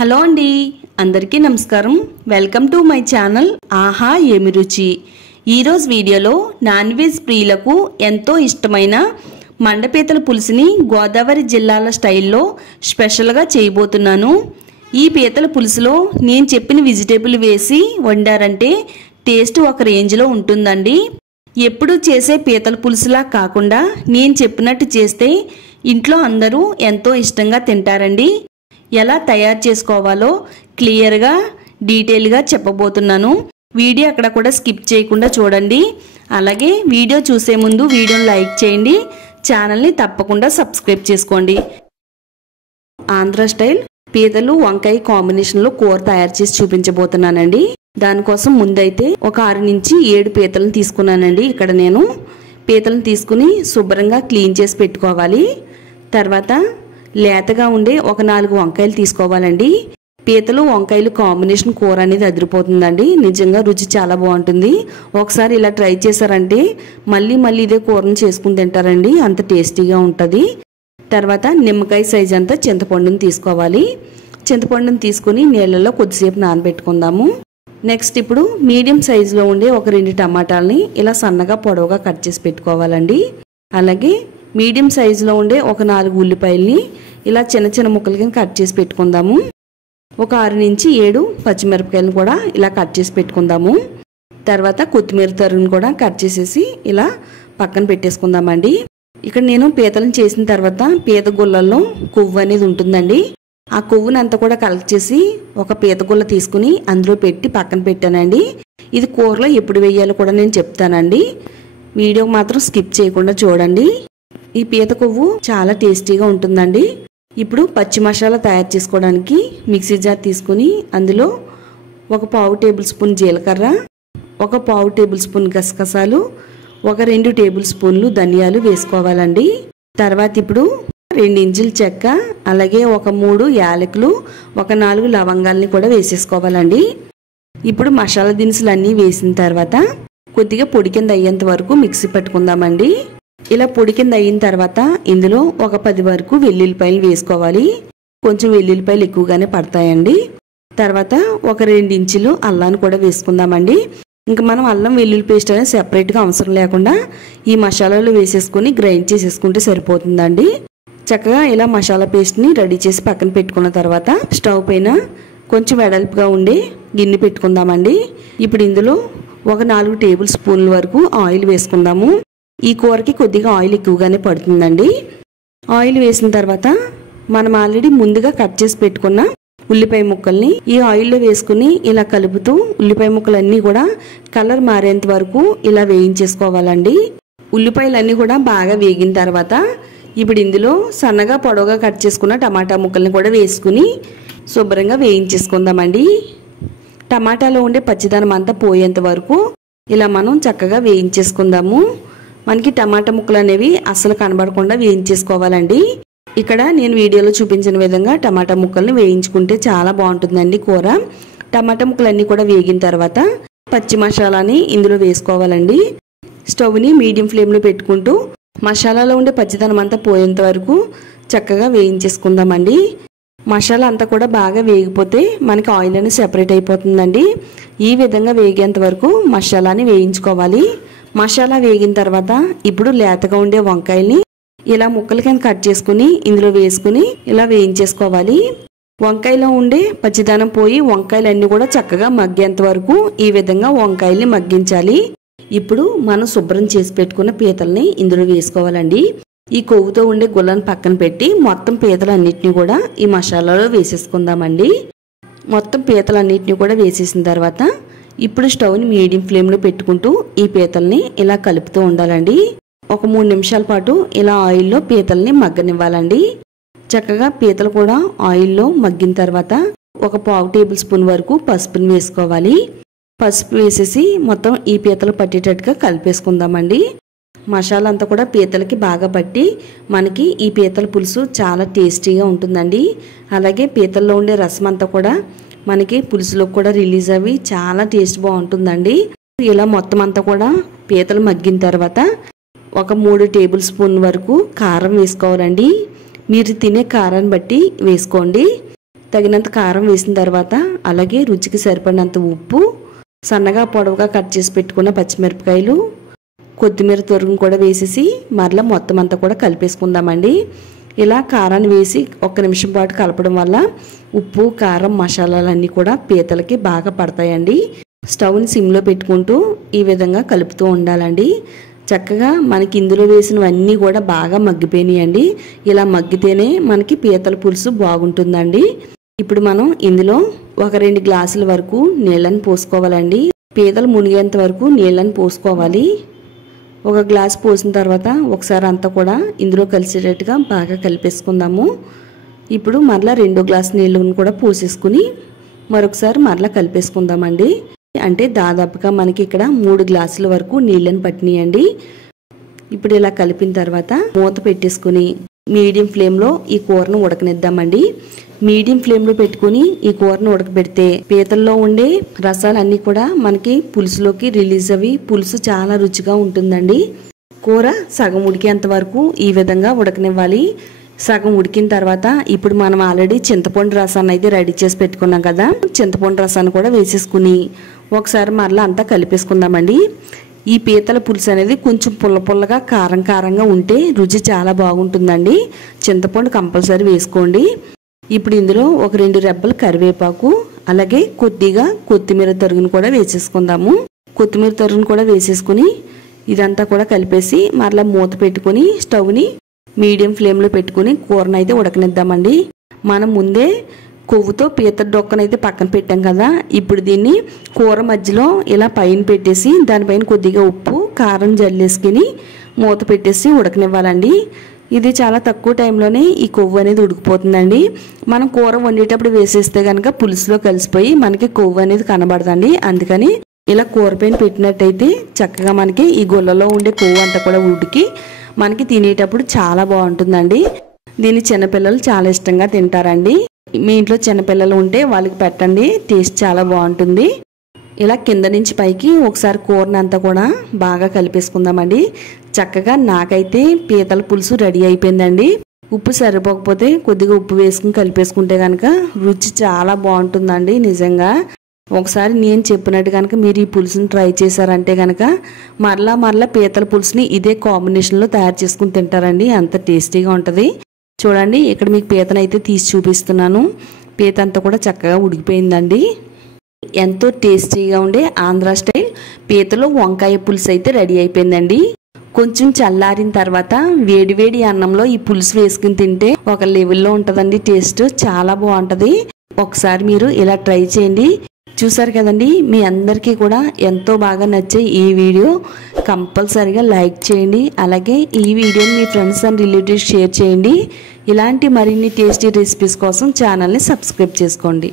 Hello అండి, అందరికీ నమస్కారం. వెల్కమ్ టు మై ఛానల్ ఆహా ఏమి రుచి. ఈరోజు వీడియోలో నాన్ వెజ్ ప్రియులకు ఎంతో ఇష్టమైన మండపీతల పులుసుని గోదావరి జిల్లాల స్టైల్లో స్పెషల్గా చేయబోతున్నాను. ఈ పీతల పులుసులో నేను చెప్పిన వెజిటేబుల్ వేసి వండారంటే టేస్ట్ ఒక రేంజ్లో ఉంటుందండి. ఎప్పుడు చేసే పీతల పులుసులా కాకుండా నేను చెప్పినట్టు చేస్తే ఇంట్లో అందరూ ఎంతో ఇష్టంగా తింటారండి. ఎలా తయారు చేసుకోవాలో క్లియర్గా డీటెయిల్గా చెప్పబోతున్నాను. వీడియో అక్కడ కూడా స్కిప్ చేయకుండా చూడండి. అలాగే వీడియో చూసే ముందు వీడియోని లైక్ చేయండి, ఛానల్ని తప్పకుండా సబ్స్క్రైబ్ చేసుకోండి. ఆంధ్ర స్టైల్ పీతలు వంకాయ కాంబినేషన్లో కూర తయారు చేసి చూపించబోతున్నానండి. దానికోసం ముందైతే ఒక 6 నుంచి 7 పీతలను తీసుకున్నానండి. ఇక్కడ నేను పీతలను తీసుకుని శుభ్రంగా క్లీన్ చేసి పెట్టుకోవాలి. తర్వాత లేతగా ఉండే ఒక 4 వంకాయలు తీసుకోవాలండి. పీతలు వంకాయలు కాంబినేషన్ కూర అనేది అదిరిపోతుందండి. నిజంగా రుచి చాలా బాగుంటుంది. ఒకసారి ఇలా ట్రై చేశారంటే మళ్ళీ ఇదే కూరను చేసుకుని తింటారండి, అంత టేస్టీగా ఉంటుంది. తర్వాత నిమ్మకాయ సైజ్ అంతా చింతపండుని తీసుకోవాలి. చింతపండుని తీసుకుని నీళ్ళలో కొద్దిసేపు నానబెట్టుకుందాము. నెక్స్ట్ ఇప్పుడు మీడియం సైజులో ఉండే ఒక 2 టమాటాలని ఇలా సన్నగా పొడవుగా కట్ చేసి పెట్టుకోవాలండి. అలాగే మీడియం సైజులో ఉండే ఒక 4 ఉల్లిపాయల్ని ఇలా చిన్న ముక్కలుగా కట్ చేసి పెట్టుకుందాము. ఒక 6 నుంచి 7 పచ్చిమిరపకాయలను కూడా ఇలా కట్ చేసి పెట్టుకుందాము. తర్వాత కొత్తిమీర తరుగును కూడా కట్ చేసేసి ఇలా పక్కన పెట్టేసుకుందామండి. ఇక్కడ నేను పీతలను చేసిన తర్వాత పీత గుళ్ళల్లో కొవ్వు అనేది ఉంటుందండి. ఆ కొవ్వుని అంతా కూడా కలెక్ట్ చేసి ఒక పీత గుళ్ళ తీసుకుని అందులో పెట్టి పక్కన పెట్టానండి. ఇది కూరలో ఎప్పుడు వేయాలో కూడా నేను చెప్తానండి. వీడియో మాత్రం స్కిప్ చేయకుండా చూడండి. ఈ పీత కొవ్వు చాలా టేస్టీగా ఉంటుందండి. ఇప్పుడు పచ్చి మసాలా తయారు చేసుకోవడానికి మిక్సీ జార్ తీసుకుని అందులో ఒక 1/2 టేబుల్ స్పూన్ జీలకర్ర, ఒక 1/2 టేబుల్ స్పూన్ గసగసాలు, ఒక 2 టేబుల్ స్పూన్లు ధనియాలు వేసుకోవాలండి. తర్వాత ఇప్పుడు 2 ఇంచుల చెక్క, అలాగే ఒక 3 యాలకులు, ఒక 4 లవంగాల్ని కూడా వేసేసుకోవాలండి. ఇప్పుడు మసాలా దినుసులు అన్నీ వేసిన తర్వాత కొద్దిగా పొడి కింద అయ్యేంత వరకు మిక్సీ పట్టుకుందామండి. ఇలా పొడి కింద అయిన తర్వాత ఇందులో ఒక 10 వరకు వెల్లుల్లిపాయలు వేసుకోవాలి. కొంచెం వెల్లుల్లిపాయలు ఎక్కువగానే పడతాయండి. తర్వాత ఒక 2 ఇంచులు అల్లాన్ని కూడా వేసుకుందామండి. ఇంకా మనం అల్లం వెల్లుల్లి పేస్ట్ అనేది సెపరేట్గా అవసరం లేకుండా ఈ మసాలాలో వేసేసుకుని గ్రైండ్ చేసేసుకుంటే సరిపోతుందండి. చక్కగా ఇలా మసాలా పేస్ట్ని రెడీ చేసి పక్కన పెట్టుకున్న తర్వాత స్టవ్ పైన కొంచెం వెడల్పుగా ఉండే గిన్నె పెట్టుకుందామండి. ఇప్పుడు ఇందులో ఒక 4 టేబుల్ స్పూన్ల వరకు ఆయిల్ వేసుకుందాము. ఈ కూరకి కొద్దిగా ఆయిల్ ఎక్కువగానే పడుతుందండి. ఆయిల్ వేసిన తర్వాత మనం ఆల్రెడీ ముందుగా కట్ చేసి పెట్టుకున్న ఉల్లిపాయ ముక్కల్ని ఈ ఆయిల్లో వేసుకుని ఇలా కలుపుతూ ఉల్లిపాయ ముక్కలన్నీ కూడా కలర్ మారేంత వరకు ఇలా వేయించేసుకోవాలండి. ఉల్లిపాయలన్నీ కూడా బాగా వేగిన తర్వాత ఇప్పుడు ఇందులో సన్నగా పొడవుగా కట్ చేసుకున్న టమాటా ముక్కల్ని కూడా వేసుకుని శుభ్రంగా వేయించేసుకుందామండి. టమాటాలో ఉండే పచ్చిదనం అంతా పోయేంత వరకు ఇలా మనం చక్కగా వేయించేసుకుందాము. మనకి టమాటా ముక్కలు అనేవి అస్సలు కనబడకుండా వేయించేసుకోవాలండి. ఇక్కడ నేను వీడియోలో చూపించిన విధంగా టమాటా ముక్కల్ని వేయించుకుంటే చాలా బాగుంటుందండి కూర. టమాటా ముక్కలన్నీ కూడా వేగిన తర్వాత పచ్చి మసాలాని ఇందులో వేసుకోవాలండి. స్టవ్ని మీడియం ఫ్లేమ్లో పెట్టుకుంటూ మసాలాలో ఉండే పచ్చిదనం అంతా పోయేంత వరకు చక్కగా వేయించేసుకుందామండి. మసాలా అంతా కూడా బాగా వేగిపోతే మనకి ఆయిల్ అనేది సెపరేట్ అయిపోతుందండి. ఈ విధంగా వేగేంత వరకు మసాలాని వేయించుకోవాలి. మసాలా వేగిన తర్వాత ఇప్పుడు లేతగా ఉండే వంకాయల్ని ఇలా ముక్కల కింద కట్ చేసుకుని ఇందులో వేసుకుని ఇలా వేయించేసుకోవాలి. వంకాయలో ఉండే పచ్చిదనం పోయి వంకాయలన్నీ కూడా చక్కగా మగ్గేంత వరకు ఈ విధంగా వంకాయల్ని మగ్గించాలి. ఇప్పుడు మనం శుభ్రం చేసి పెట్టుకున్న పీతల్ని ఇందులో వేసుకోవాలండి. ఈ కొవ్వుతో ఉండే గుళ్ళను పక్కన పెట్టి మొత్తం పీతలన్నిటిని కూడా ఈ మసాలాలో వేసేసుకుందామండి. మొత్తం పీతలన్నిటిని కూడా వేసేసిన తర్వాత ఇప్పుడు స్టవ్ని మీడియం ఫ్లేమ్లో పెట్టుకుంటూ ఈ పీతల్ని ఇలా కలుపుతూ ఉండాలండి. ఒక 3 నిమిషాల పాటు ఇలా ఆయిల్లో పీతల్ని మగ్గనివ్వాలండి. చక్కగా పీతలు కూడా ఆయిల్లో మగ్గిన తర్వాత ఒక 1/2 టేబుల్ స్పూన్ వరకు పసుపుని వేసుకోవాలి. పసుపు వేసేసి మొత్తం ఈ పీతలు పట్టేటట్టుగా కలిపేసుకుందామండి. మసాలా అంతా కూడా పీతలకి బాగా పట్టి మనకి ఈ పీతల పులుసు చాలా టేస్టీగా ఉంటుందండి. అలాగే పీతల్లో ఉండే రసం అంతా కూడా మనకి పులుసులో కూడా రిలీజ్ అవి చాలా టేస్ట్ బాగుంటుందండి. ఇలా మొత్తం అంతా కూడా పీతలు మగ్గిన తర్వాత ఒక 3 టేబుల్ స్పూన్ వరకు కారం వేసుకోవాలండి. మీరు తినే కారాన్ని బట్టి వేసుకోండి. తగినంత కారం వేసిన తర్వాత అలాగే రుచికి సరిపడినంత ఉప్పు, సన్నగా పొడవుగా కట్ చేసి పెట్టుకున్న పచ్చిమిరపకాయలు, కొత్తిమీర తురుము కూడా వేసేసి మరలా మొత్తం అంతా కూడా కలిపేసుకుందామండి. ఇలా కారాన్ని వేసి 1 నిమిషం పాటు కలపడం వల్ల ఉప్పు, కారం, మసాలాలన్నీ కూడా పీతలకి బాగా పడతాయండి. స్టవ్ని సిమ్లో పెట్టుకుంటూ ఈ విధంగా కలుపుతూ ఉండాలండి. చక్కగా మనకి ఇందులో వేసినవన్నీ కూడా బాగా మగ్గిపోయినాయండి. ఇలా మగ్గితేనే మనకి పీతల పులుసు బాగుంటుందండి. ఇప్పుడు మనం ఇందులో 1-2 గ్లాసుల వరకు నీళ్ళని పోసుకోవాలండి. పీతలు మునిగేంత వరకు నీళ్ళని పోసుకోవాలి. 1 గ్లాస్ పోసిన తర్వాత ఒకసారి అంతా కూడా ఇందులో కలిసేటట్టుగా బాగా కలిపేసుకుందాము. ఇప్పుడు మరలా 2 గ్లాసు నీళ్ళను కూడా పోసేసుకుని మరొకసారి మరలా కలిపేసుకుందామండి. అంటే దాదాపుగా మనకి ఇక్కడ 3 గ్లాసుల వరకు నీళ్ళని పట్టినాయండి. ఇప్పుడు ఇలా కలిపిన తర్వాత మూత పెట్టేసుకుని మీడియం ఫ్లేమ్లో ఈ కూరను ఉడకనిద్దామండి. మీడియం ఫ్లేమ్లో పెట్టుకుని ఈ కూరను ఉడకబెడితే పీతల్లో ఉండే రసాలన్నీ కూడా మనకి పులుసులోకి రిలీజ్ అవి పులుసు చాలా రుచిగా ఉంటుందండి. కూర సగం ఉడికేంత వరకు ఈ విధంగా ఉడకనివ్వాలి. సగం ఉడికిన తర్వాత ఇప్పుడు మనం ఆల్రెడీ చింతపండు రసాన్ని అయితే రెడీ చేసి పెట్టుకున్నాం కదా, చింతపండు రసాన్ని కూడా వేసేసుకుని ఒకసారి మరలా అంతా కలిపేసుకుందామండి. ఈ పీతల పులుసు అనేది కొంచెం పుల్లగా కారంగా ఉంటే రుచి చాలా బాగుంటుందండి. చింతపండు కంపల్సరీ వేసుకోండి. ఇప్పుడు ఇందులో 1-2 రెబ్బలు కరివేపాకు, అలాగే కొద్దిగా కొత్తిమీర తరుగును కూడా వేసేసుకుందాము. కొత్తిమీర తరుగును కూడా వేసేసుకుని ఇదంతా కూడా కలిపేసి మరలా మూత పెట్టుకుని స్టవ్ని మీడియం ఫ్లేమ్లో పెట్టుకుని కూరను అయితే ఉడకనిద్దామండి. మనం ముందే కొవ్వుతో పీత డొక్కనైతే పక్కన పెట్టాం కదా, ఇప్పుడు దీన్ని కూర మధ్యలో ఇలా పైన పెట్టేసి దానిపైన కొద్దిగా ఉప్పు, కారం జల్లేసుకుని మూత పెట్టేసి ఉడకనివ్వాలండి. ఇది చాలా తక్కువ టైంలోనే ఈ కొవ్వు అనేది ఉడికిపోతుందండి. మనం కూర వండేటప్పుడు వేసేస్తే కనుక పులుసులో కలిసిపోయి మనకి కొవ్వు అనేది కనబడదండి. అందుకని ఇలా కూర పైన పెట్టినట్టయితే చక్కగా మనకి ఈ గొల్లలో ఉండే కొవ్వు అంతా కూడా ఉడికి మనకి తినేటప్పుడు చాలా బాగుంటుందండి. దీన్ని చిన్నపిల్లలు చాలా ఇష్టంగా తింటారండి. మీ ఇంట్లో చిన్నపిల్లలు ఉంటే వాళ్ళకి పెట్టండి, టేస్ట్ చాలా బాగుంటుంది. ఇలా కింద నుంచి పైకి ఒకసారి కూరని అంతా కూడా బాగా కలిపేసుకుందామండి. చక్కగా నాకైతే పీతల పులుసు రెడీ అయిపోయిందండి. ఉప్పు సరిపోకపోతే కొద్దిగా ఉప్పు వేసుకుని కలిపేసుకుంటే కనుక రుచి చాలా బాగుంటుందండి. నిజంగా ఒకసారి నేను చెప్పినట్టు కనుక మీరు ఈ పులుసుని ట్రై చేశారంటే కనుక మరలా పీతల పులుసుని ఇదే కాంబినేషన్లో తయారు చేసుకుని తింటారండి. అంత టేస్టీగా ఉంటుంది. చూడండి, ఇక్కడ మీకు పీతనైతే తీసి చూపిస్తున్నాను. పీత అంతా కూడా చక్కగా ఉడికిపోయిందండి. ఎంతో టేస్టీగా ఉండే ఆంధ్ర స్టైల్ పీతలో వంకాయ పులుసు అయితే రెడీ అయిపోయిందండి. కొంచెం చల్లారిన తర్వాత వేడివేడి అన్నంలో ఈ పులుసు వేసుకుని తింటే ఒక లెవెల్లో ఉంటుందండి. టేస్ట్ చాలా బాగుంటుంది. ఒకసారి మీరు ఇలా ట్రై చేయండి. చూసారు కదండి, మీ అందరికీ కూడా ఎంతో బాగా నచ్చే ఈ వీడియో కంపల్సరీగా లైక్ చేయండి. అలాగే ఈ వీడియోని మీ ఫ్రెండ్స్ అండ్ రిలేటివ్స్ షేర్ చేయండి. ఇలాంటి మరిన్ని టేస్టీ రెసిపీస్ కోసం ఛానల్ని సబ్స్క్రైబ్ చేసుకోండి.